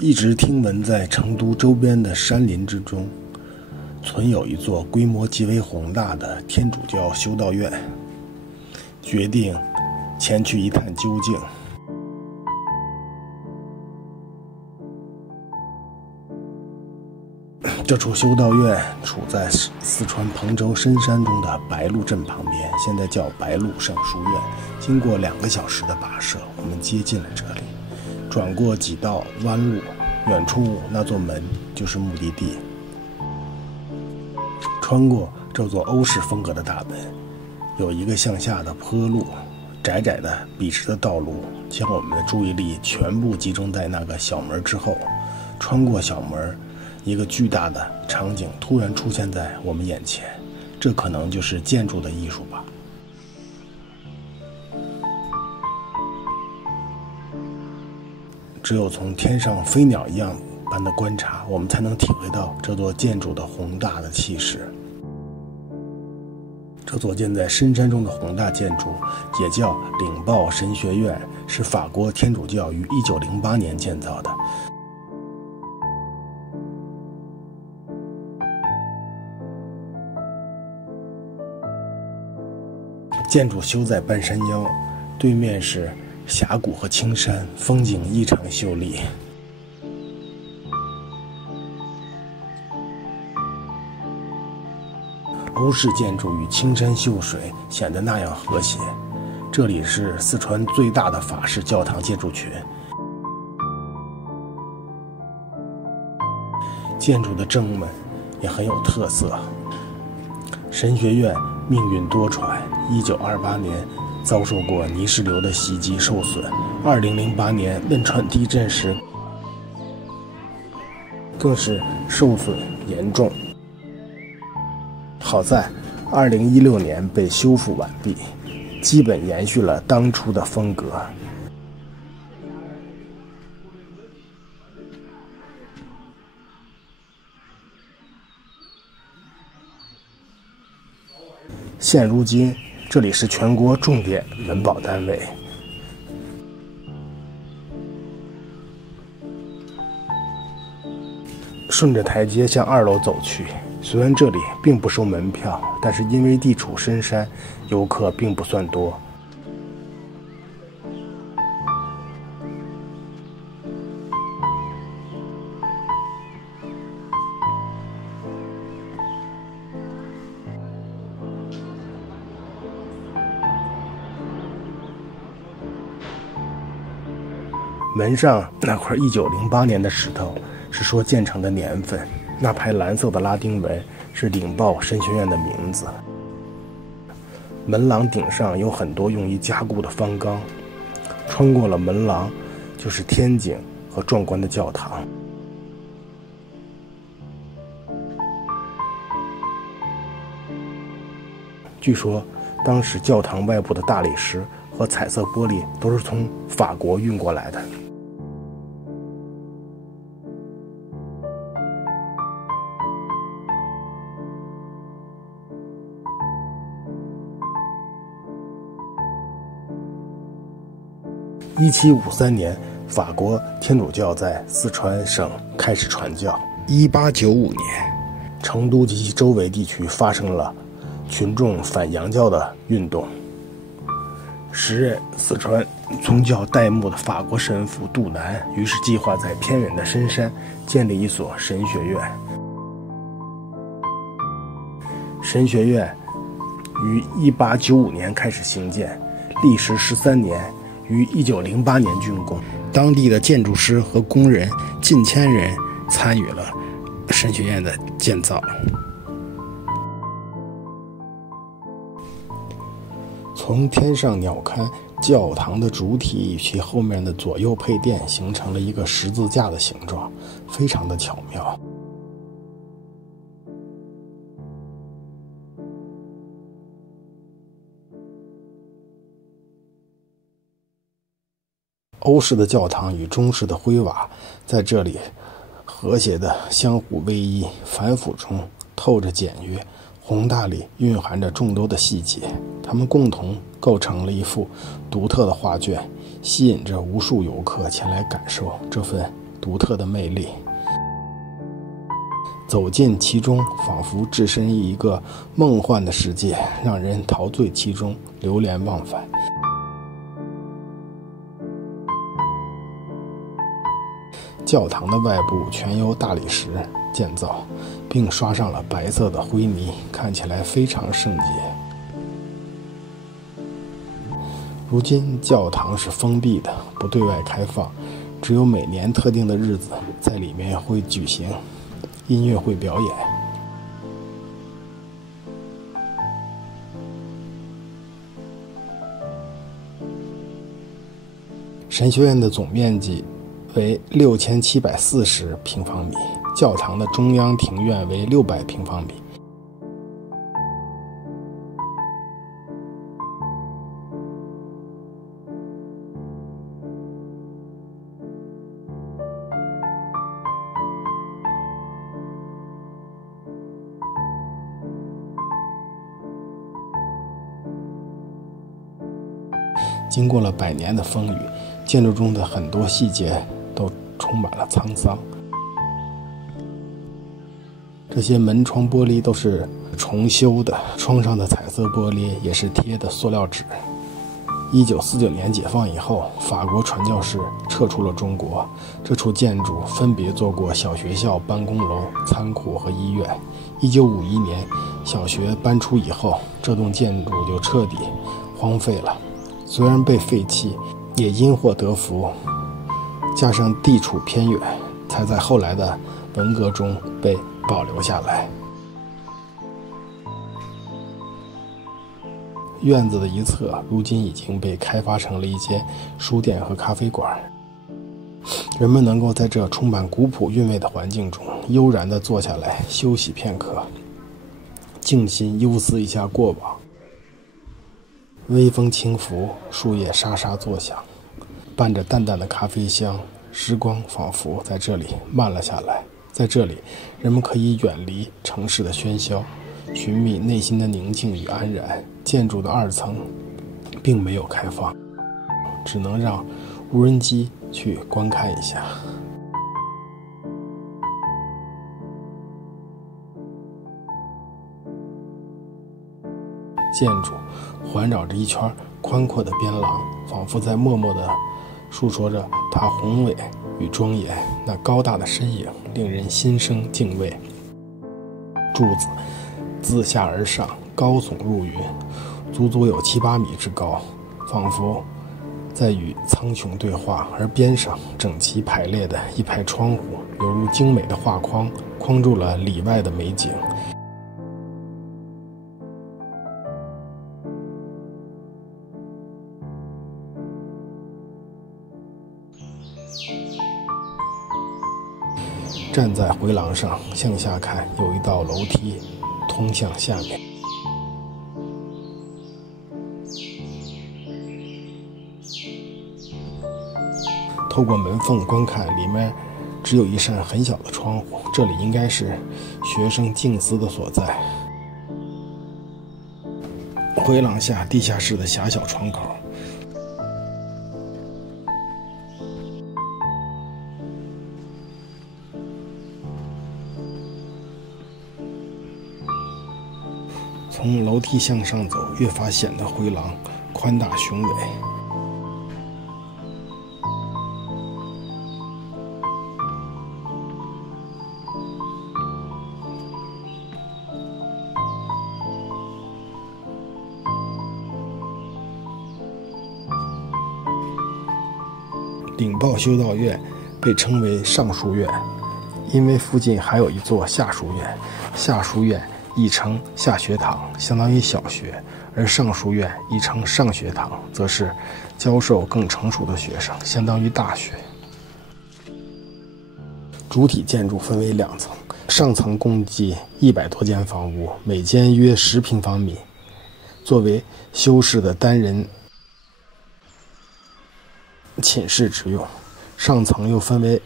一直听闻在成都周边的山林之中，存有一座规模极为宏大的天主教修道院，决定前去一探究竟。这处修道院处在四川彭州深山中的白鹿镇旁边，现在叫白鹿圣书院。经过2个小时的跋涉，我们接近了这里。转过几道弯路，远处那座门就是目的地。穿过这座欧式风格的大门，有一个向下的坡路，窄窄的笔直的道路将我们的注意力全部集中在那个小门之后。穿过小门，一个巨大的场景突然出现在我们眼前，这可能就是建筑的艺术吧。只有从天上飞鸟一样般的观察，我们才能体会到这座建筑的宏大的气势。这座建在深山中的宏大建筑也叫领报神学院，是法国天主教于1908年建造的。建筑修在半山腰，对面是峡谷和青山，风景异常秀丽。欧式建筑与青山秀水显得那样和谐。这里是四川最大的法式教堂建筑群，建筑的正门也很有特色。神学院命运多舛，1928年遭受过泥石流的袭击受损，2008年汶川地震时更是受损严重。好在2016年被修复完毕，基本延续了当初的风格。现如今，这里是全国重点文保单位。顺着台阶向2楼走去，虽然这里并不收门票，但是因为地处深山，游客并不算多。门上那块1908年的石头是说建成的年份，那排蓝色的拉丁文是领报神学院的名字。门廊顶上有很多用于加固的方缸，穿过了门廊就是天井和壮观的教堂。据说当时教堂外部的大理石和彩色玻璃都是从法国运过来的。1753年，法国天主教在四川省开始传教。1895年，成都及其周围地区发生了群众反洋教的运动。时任四川宗教代牧的法国神父杜南于是计划在偏远的深山建立一所神学院。神学院于1895年开始兴建，历时13年，于1908年竣工。当地的建筑师和工人近千人参与了神学院的建造。从天上鸟瞰，教堂的主体与其后面的左右配殿形成了一个十字架的形状，非常的巧妙。欧式的教堂与中式的灰瓦在这里和谐的相互偎依，繁复中透着简约，宏大里蕴含着众多的细节，它们共同构成了一幅独特的画卷，吸引着无数游客前来感受这份独特的魅力。走进其中，仿佛置身于一个梦幻的世界，让人陶醉其中，流连忘返。教堂的外部全由大理石建造，并刷上了白色的灰泥，看起来非常圣洁。如今教堂是封闭的，不对外开放，只有每年特定的日子在里面会举行音乐会表演。神学院的总面积为6740平方米，教堂的中央庭院为600平方米。经过了100年的风雨，建筑中的很多细节都充满了沧桑。这些门窗玻璃都是重修的，窗上的彩色玻璃也是贴的塑料纸。1949年解放以后，法国传教士撤出了中国，这处建筑分别做过小学校、办公楼、仓库和医院。1951年小学搬出以后，这栋建筑就彻底荒废了。虽然被废弃，也因祸得福，加上地处偏远，才在后来的文革中被保留下来。院子的一侧如今已经被开发成了一间书店和咖啡馆，人们能够在这充满古朴韵味的环境中悠然地坐下来休息片刻，静心忧思一下过往。微风轻拂，树叶沙沙作响，伴着淡淡的咖啡香，时光仿佛在这里慢了下来。在这里，人们可以远离城市的喧嚣，寻觅内心的宁静与安然。建筑的2层并没有开放，只能让无人机去观看一下。建筑环绕着一圈宽阔的边廊，仿佛在默默地述说着它宏伟与庄严。那高大的身影令人心生敬畏。柱子自下而上，高耸入云，足足有7、8米之高，仿佛在与苍穹对话。而边上整齐排列的一排窗户，犹如精美的画框，框住了里外的美景。站在回廊上向下看，有一道楼梯通向下面。透过门缝观看，里面只有一扇很小的窗户，这里应该是学生静思的所在。回廊下地下室的狭小窗口，从楼梯向上走，越发显得回廊宽大雄伟。顶报修道院被称为上书院，因为附近还有一座下书院。下书院亦称下学堂，相当于小学；而上书院亦称上学堂，则是教授更成熟的学生，相当于大学。主体建筑分为2层，上层共计100多间房屋，每间约10平方米，作为修士的单人寝室之用。上层又分为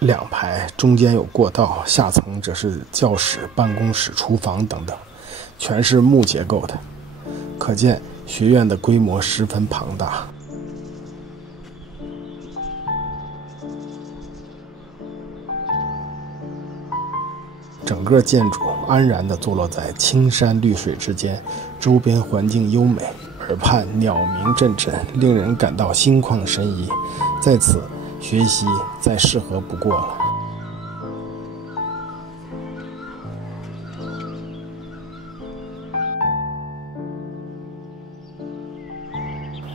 2排，中间有过道，下层则是教室、办公室、厨房等等，全是木结构的，可见学院的规模十分庞大。整个建筑安然地坐落在青山绿水之间，周边环境优美，耳畔鸟鸣阵阵，令人感到心旷神怡。在此学习再适合不过了。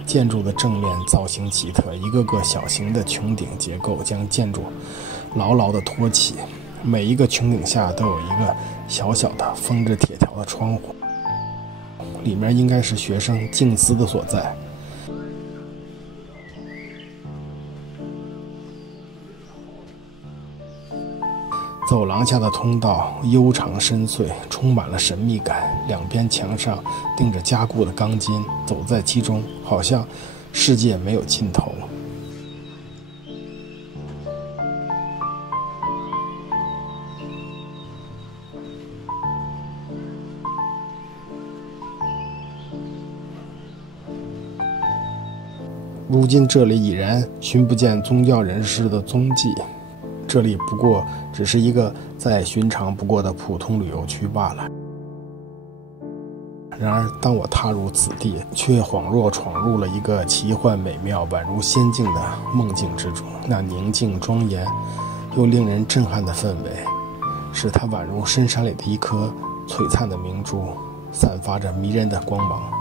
建筑的正面造型奇特，一个个小型的穹顶结构将建筑牢牢地托起。每一个穹顶下都有一个小小的封着铁条的窗户，里面应该是学生静思的所在。走廊下的通道悠长深邃，充满了神秘感。两边墙上钉着加固的钢筋，走在其中，好像世界没有尽头。如今这里已然寻不见宗教人士的踪迹。这里不过只是一个再寻常不过的普通旅游区罢了。然而当我踏入此地，却恍若闯入了一个奇幻美妙、宛如仙境的梦境之中。那宁静庄严又令人震撼的氛围，使它宛如深山里的一颗璀璨的明珠，散发着迷人的光芒。